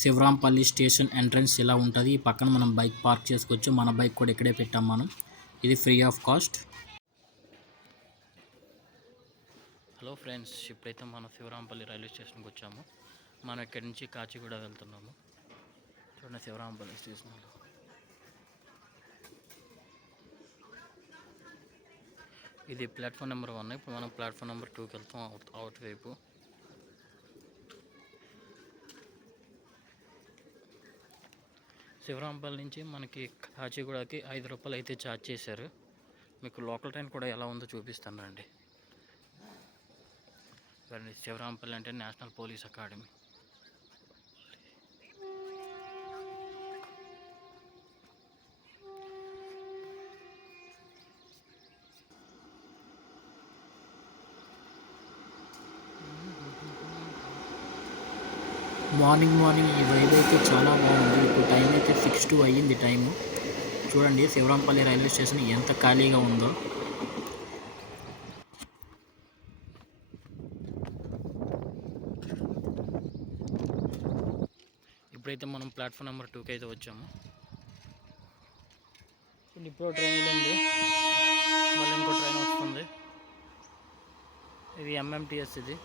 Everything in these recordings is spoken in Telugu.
శివరాంపల్లి స్టేషన్ ఎంట్రన్స్ ఇలా ఉంటుంది. ఈ పక్కన మనం బైక్ పార్క్ చేసుకోవచ్చు. మన బైక్ కూడా ఇక్కడే పెట్టాం మనం. ఇది free of cost. Hello friends, ఇప్పుడైతే మనం శివరాంపల్లి రైల్వే స్టేషన్కి వచ్చాము. మనం ఇక్కడి నుంచి కాచిగూడ వెళ్తున్నాము. చూడండి శివరాంపల్లి స్టేషన్లో. ఇది ప్లాట్ఫామ్ నెంబర్ 1. ఇప్పుడు మనం ప్లాట్ఫామ్ నెంబర్ 2కి వెళ్తాం అవుట్ వైపు. శివరాంపల్లి నుంచి మనకి కాచిగూడకి 5 రూపాయలు అయితే ఛార్జ్ చేశారు. మీకు లోకల్ ట్రైన్ కూడా ఎలా ఉందో చూపిస్తాను రండి. శివరాంపల్లి అంటే నేషనల్ పోలీస్ అకాడమీ. మార్నింగ్ ఈ వైబ్ అయితే చాలా బాగుంది. ఇప్పుడు టైం అయితే 6 అయ్యింది టైము. చూడండి శివరాంపల్లి రైల్వే స్టేషన్ ఎంత ఖాళీగా ఉందో. ఇప్పుడైతే మనం ప్లాట్ఫామ్ నెంబర్ 2కి అయితే వచ్చాము. ఇప్పుడు ట్రైన్ వెళ్ళింది, మళ్ళీ ఇంకో ట్రైన్ వస్తుంది. ఇది ఎంఎంటీఎస్. ఇది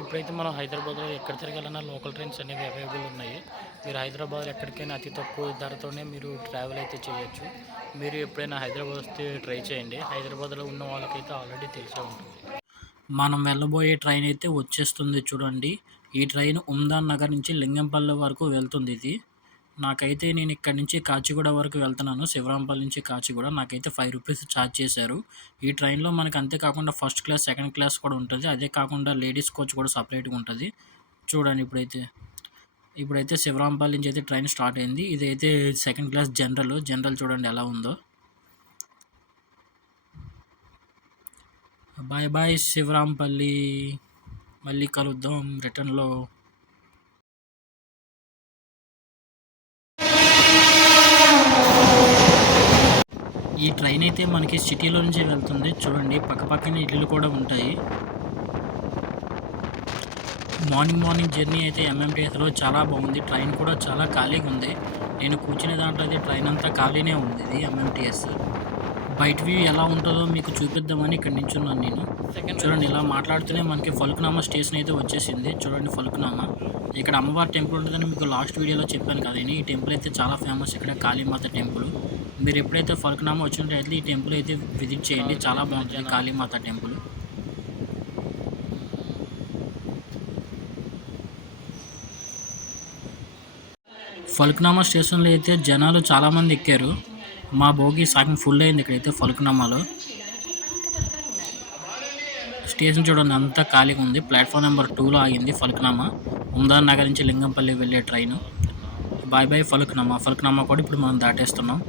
ఇప్పుడైతే మనం హైదరాబాద్లో ఎక్కడ తిరగాలన్నా లోకల్ ట్రైన్స్ అనేవి అవైలబుల్ ఉన్నాయి. మీరు హైదరాబాద్ ఎక్కడికైనా అతి తక్కువ ధరతోనే మీరు ట్రావెల్ అయితే చేయొచ్చు. మీరు ఎప్పుడైనా హైదరాబాద్ వస్తే ట్రై చేయండి. హైదరాబాద్లో ఉన్న వాళ్ళకైతే ఆల్రెడీ తెలిసే ఉంటుంది. మనం వెళ్ళబోయే ట్రైన్ అయితే వచ్చేస్తుంది చూడండి. ఈ ట్రైన్ ఉమ్దాన్ నగర్ నుంచి లింగంపల్లి వరకు వెళ్తుంది. ఇది నాకైతే నేను ఇక్కడ నుంచి కాచిగూడ వరకు వెళ్తున్నాను. శివరాంపల్లి నుంచి కాచిగూడ నాకైతే 5 రూపీస్ ఛార్జ్ చేశారు. ఈ ట్రైన్లో మనకు అంతేకాకుండా ఫస్ట్ క్లాస్, సెకండ్ క్లాస్ కూడా ఉంటుంది. అదే కాకుండా లేడీస్ కోచ్ కూడా సపరేట్గా ఉంటుంది. చూడండి ఇప్పుడైతే శివరాంపల్లి నుంచి అయితే ట్రైన్ స్టార్ట్ అయింది. ఇదైతే సెకండ్ క్లాస్ జనరల్ చూడండి ఎలా ఉందో. బాయ్ బాయ్ శివరాంపల్లి, మళ్ళీ కలుద్దాం రిటర్న్లో. ఈ ట్రైన్ అయితే మనకి సిటీలో నుంచి వెళ్తుంది. చూడండి పక్కపక్కన ఇల్లులు కూడా ఉంటాయి. మార్నింగ్ జర్నీ అయితే ఎంఎంటీఎస్లో చాలా బాగుంది. ట్రైన్ కూడా చాలా ఖాళీగా ఉంది. నేను కూర్చునే దాంట్లో అయితే ట్రైన్ అంతా ఖాళీనే ఉంది. ఇది ఎంఎంటీఎస్. బయట వ్యూ ఎలా ఉంటుందో మీకు చూపిద్దామని ఇక్కడ నించున్నాను నేను. చూడండి ఇలా మాట్లాడుతూనే మనకి ఫల్క్నామా స్టేషన్ అయితే వచ్చేసింది. చూడండి ఫల్క్నామా. ఇక్కడ అమ్మవారి టెంపుల్ ఉంటుందని మీకు లాస్ట్ వీడియోలో చెప్పాను కదా. ఈ టెంపుల్ అయితే చాలా ఫేమస్. ఇక్కడ కాళీమాత టెంపుల్. మీరు ఎప్పుడైతే ఫల్క్నామా వచ్చినట్లయితే ఈ టెంపుల్ అయితే విజిట్ చేయండి. చాలా బాగుంటుంది కాళీమాత టెంపుల్. ఫల్క్నామా స్టేషన్లో అయితే జనాలు చాలామంది ఎక్కారు. మా భోగి సగం ఫుల్ అయింది ఇక్కడైతే ఫల్క్నామాలో. స్టేషన్ చూడండి అంతా ఖాళీగా ఉంది. ప్లాట్ఫామ్ నెంబర్ 2లో ఆగింది ఫల్క్నామా. ఉమ్దాన్ నగర్ నుంచి లింగంపల్లి వెళ్ళే ట్రైన్. బాయ్ బాయ్ ఫల్క్నామా కూడా ఇప్పుడు మనం దాటేస్తున్నాం.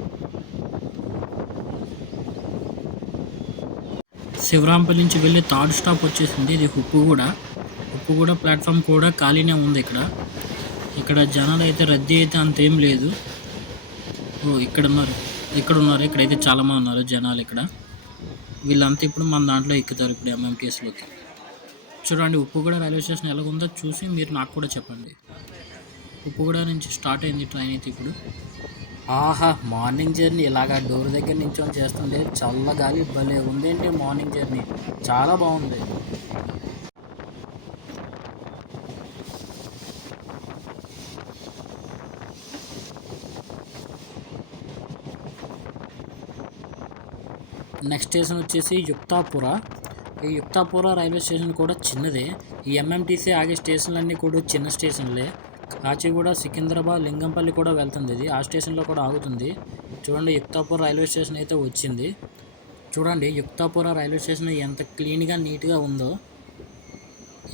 శివరాంపల్లి నుంచి వెళ్ళే థర్డ్ స్టాప్ వచ్చేసింది. ఇది ఉప్పుగూడ ప్లాట్ఫామ్ కూడా ఖాళీనే ఉంది. ఇక్కడ జనాలు అయితే రద్దీ అయితే అంతేం లేదు. ఇక్కడైతే చాలామంది ఉన్నారు జనాలు. వీళ్ళంతా ఇప్పుడు మన దాంట్లో ఎక్కుతారు ఇప్పుడు ఎంఎంటీఎస్లోకి. చూడండి ఉప్పుగూడ రైల్వే స్టేషన్ ఎలా ఉందో చూసి మీరు నాకు కూడా చెప్పండి. ఉప్పుగూడ నుంచి స్టార్ట్ అయింది ట్రైన్ అయితే ఇప్పుడు. ఆహా, మార్నింగ్ జర్నీ ఇలాగా డోర్ దగ్గర నుంచి చేస్తుండే చల్లగాలి భలే ఉందేంటి. మార్నింగ్ జర్నీ చాలా బాగుంది. నెక్స్ట్ స్టేషన్ వచ్చేసి యుక్తాపుర. ఈ యుక్తాపుర రైల్వే స్టేషన్ కూడా చిన్నదే. ఈ ఎంఎంటీసీ ఆగే స్టేషన్లన్నీ కూడా చిన్న స్టేషన్లే. కాచిగూడ, సికింద్రాబాద్, లింగంపల్లి కూడా వెళ్తుంది. ఇది ఆ స్టేషన్లో కూడా ఆగుతుంది. చూడండి యుక్తాపుర రైల్వే స్టేషన్ అయితే వచ్చింది. చూడండి యుక్తాపుర రైల్వే స్టేషన్ ఎంత క్లీన్గా నీట్గా ఉందో.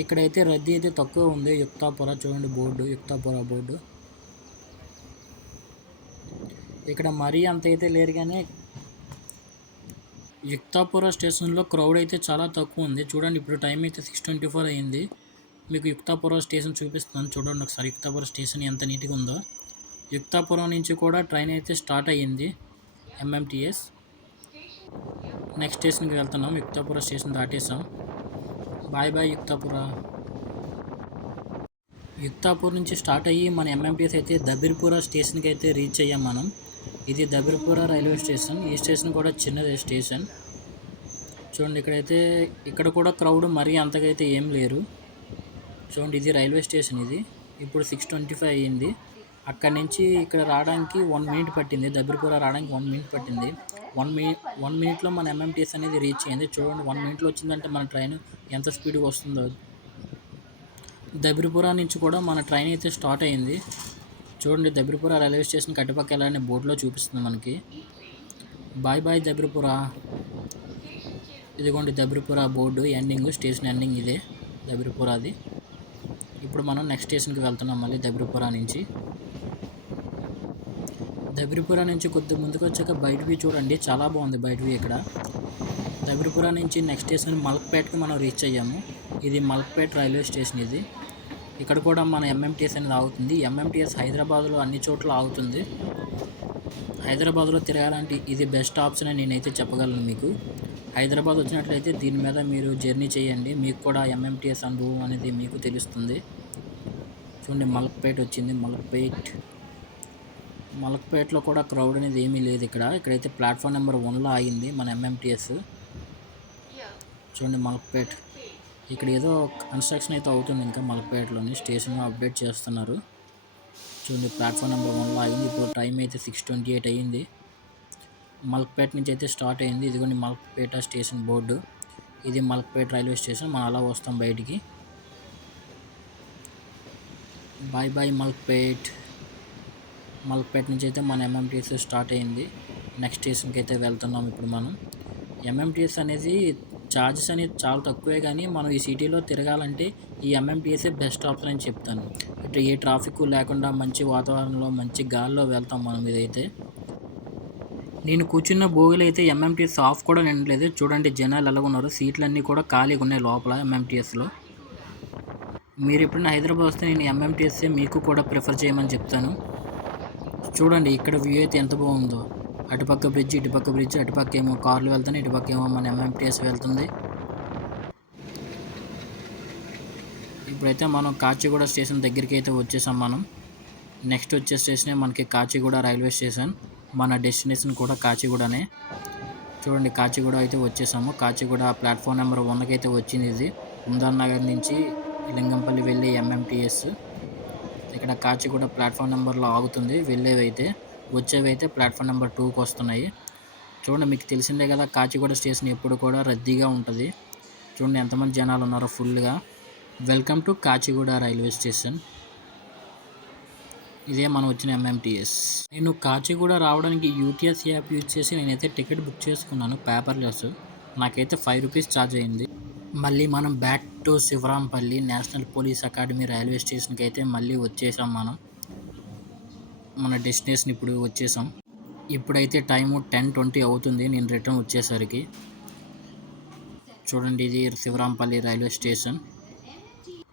ఇక్కడైతే రద్దీ అయితే తక్కువ ఉంది. యుక్తాపుర చూడండి బోర్డు, యుక్తాపుర బోర్డు. ఇక్కడ మరీ అంత అయితే లేరు కానీ యుక్తాపుర స్టేషన్లో క్రౌడ్ అయితే చాలా తక్కువ ఉంది. చూడండి ఇప్పుడు టైం అయితే 6:24 అయింది. మీకు యుక్తాపుర స్టేషన్ చూపిస్తున్నాను. చూడండి ఒకసారి యుక్తాపుర స్టేషన్ ఎంత నీట్గా ఉందో. యుక్తాపురం నుంచి కూడా ట్రైన్ అయితే స్టార్ట్ అయ్యింది ఎంఎంటీఎస్. నెక్స్ట్ స్టేషన్కి వెళ్తున్నాం. యుక్తాపురం స్టేషన్ దాటేసాం. Bye bye Yakutpura. యుక్తాపూర్ నుంచి స్టార్ట్ అయ్యి మన ఎంఎంటీఎస్ అయితే దబిర్పుర స్టేషన్కి అయితే రీచ్ అయ్యాం మనం. ఇది దబిర్పుర రైల్వే స్టేషన్. ఈ స్టేషన్ కూడా చిన్నదే స్టేషన్. చూడండి ఇక్కడ కూడా క్రౌడ్ మరీ అంతగా అయితే ఏం లేరు. చూడండి ఇది రైల్వే స్టేషన్. ఇది ఇప్పుడు 6:25 అయ్యింది. అక్కడి నుంచి ఇక్కడ రావడానికి 1 మినిట్ పట్టింది. దబిర్పుర రావడానికి 1 మినిట్ పట్టింది. 1 మినిట్లో మన ఎంఎంటీఎస్ అనేది రీచ్ అయ్యింది. చూడండి 1 మినిట్లో వచ్చిందంటే మన ట్రైన్ ఎంత స్పీడ్గా వస్తుందో. దబిర్పుర నుంచి కూడా మన ట్రైన్ అయితే స్టార్ట్ అయ్యింది. చూడండి దబిర్పుర రైల్వే స్టేషన్ కట్టుపక్క వెళ్ళాలని బోర్డులో చూపిస్తుంది మనకి. Bye bye Dabirpura. ఇదిగోండి Dabirpura board ending, station ending ఇదే దబిర్పురది. ఇప్పుడు మనం నెక్స్ట్ స్టేషన్కి వెళ్తున్నాం మళ్ళీ దబిర్పుర నుంచి. దబిర్పుర నుంచి కొద్దిగా ముందుకు వచ్చాక బయట వ్యూ చూడండి, చాలా బాగుంది బయట వ్యూ ఇక్కడ. దబిర్పుర నుంచి నెక్స్ట్ స్టేషన్ మలక్పేట్కి మనం రీచ్ అయ్యాము. ఇది మలక్పేట్ రైల్వే స్టేషన్. ఇది ఇక్కడ కూడా మన ఎంఎంటీఎస్ అనేది ఆగుతుంది. ఎంఎంటీఎస్ హైదరాబాద్లో అన్ని చోట్ల ఆగుతుంది. హైదరాబాద్లో తిరగాలంటే ఇది బెస్ట్ ఆప్షన్ అని నేనైతే చెప్పగలను మీకు. హైదరాబాద్ వచ్చినట్లయితే దీని మీద మీరు జర్నీ చేయండి, మీకు కూడా ఎంఎంటీఎస్ అనుభవం అనేది మీకు తెలుస్తుంది. చూడండి మలక్పేట్ వచ్చింది. మలక్పేట్లో కూడా క్రౌడ్ అనేది ఏమీ లేదు ఇక్కడైతే ప్లాట్ఫామ్ నెంబర్ 1లో ఆగింది మన ఎంఎంటీఎస్. చూడండి మలక్పేట్. ఇక్కడ ఏదో కన్స్ట్రక్షన్ అయితే అవుతుంది ఇంకా మలక్పేటలోని. స్టేషన్ అప్డేట్ చేస్తున్నారు. చూడండి ప్లాట్ఫామ్ నెంబర్ 1లో ఆగింది. ఇప్పుడు టైం అయితే 6:28 అయ్యింది. మలక్పేట నుంచి అయితే స్టార్ట్ అయింది. ఇదిగోండి మలక్పేట స్టేషన్ బోర్డు. ఇది మలక్పేట రైల్వే స్టేషన్. మనం అలా వస్తాం బయటికి. Bye bye Malakpet. మలక్పేట నుంచి అయితే మన ఎంఎంటీఎస్ స్టార్ట్ అయింది. నెక్స్ట్ స్టేషన్కి అయితే వెళ్తున్నాం ఇప్పుడు మనం. ఎంఎంటీఎస్ అనేది ఛార్జెస్ అనేది చాలా తక్కువే, కానీ మనం ఈ సిటీలో తిరగాలంటే ఈ ఎంఎంటీఎస్ఏ బెస్ట్ ఆప్షన్ అని చెప్తాను. ఇట్లా ఏ ట్రాఫిక్ లేకుండా మంచి వాతావరణంలో మంచి గాల్లో వెళ్తాం మనం. ఇదైతే నేను కూర్చున్న బోగిలో అయితే ఎంఎంటీఎస్ ఆఫ్ కూడా నిండలేదు. చూడండి జనాలు ఎలా ఉన్నారు. సీట్లన్నీ కూడా ఖాళీగా ఉన్నాయి లోపల ఎంఎంటీఎస్లో. మీరు ఎప్పుడైనా హైదరాబాద్ వస్తే నేను ఎంఎంటీఎస్ఏ మీకు కూడా ప్రిఫర్ చేయమని చెప్తాను. చూడండి ఇక్కడ వ్యూ అయితే ఎంత బాగుందో. అటుపక్క బ్రిడ్జ్, ఇటుపక్క బ్రిడ్జ్, అటుపక్క ఏమో కార్లు వెళ్తున్నాయి, ఇటుపక్క ఏమో మన ఎంఎంటీఎస్ వెళ్తుంది. ఇప్పుడైతే మనం కాచిగూడ స్టేషన్ దగ్గరికి అయితే వచ్చేసాం మనం. నెక్స్ట్ వచ్చే స్టేషనే మనకి కాచిగూడ రైల్వే స్టేషన్. మన డెస్టినేషన్ కూడా కాచిగూడనే. చూడండి కాచిగూడ అయితే వచ్చేసాము. కాచిగూడ ప్లాట్ఫామ్ నెంబర్ 1కి అయితే వచ్చింది. ఇది ఉందాన్ నగర్ నుంచి లింగంపల్లి వెళ్ళే ఎంఎంటీఎస్. ఇక్కడ కాచిగూడ ప్లాట్ఫామ్ నెంబర్లో ఆగుతుంది. వెళ్ళేవైతే, వచ్చేవైతే ప్లాట్ఫామ్ నెంబర్ 2కి వస్తున్నాయి. చూడండి మీకు తెలిసిందే కదా కాచిగూడ స్టేషన్ ఎప్పుడు కూడా రద్దీగా ఉంటుంది. చూడండి ఎంతమంది జనాలు ఉన్నారో ఫుల్గా. Welcome to Kacheguda railway station. ఇదే మనం వచ్చిన ఎంఎంటీఎస్. నేను కాచిగూడ రావడానికి యూటీఎస్ యాప్ యూజ్ చేసి నేనైతే టికెట్ బుక్ చేసుకున్నాను పేపర్లెస్. నాకైతే 5 రూపీస్ ఛార్జ్ అయింది. మళ్ళీ మనం back to Shivarampalli national police academy railway స్టేషన్కి అయితే మళ్ళీ వచ్చేసాం మనం. మన డెస్టినేషన్ ఇప్పుడు వచ్చేసాం. ఇప్పుడైతే టైము 10:20 అవుతుంది నేను రిటర్న్ వచ్చేసరికి. చూడండి ఇది శివరాంపల్లి రైల్వే స్టేషన్.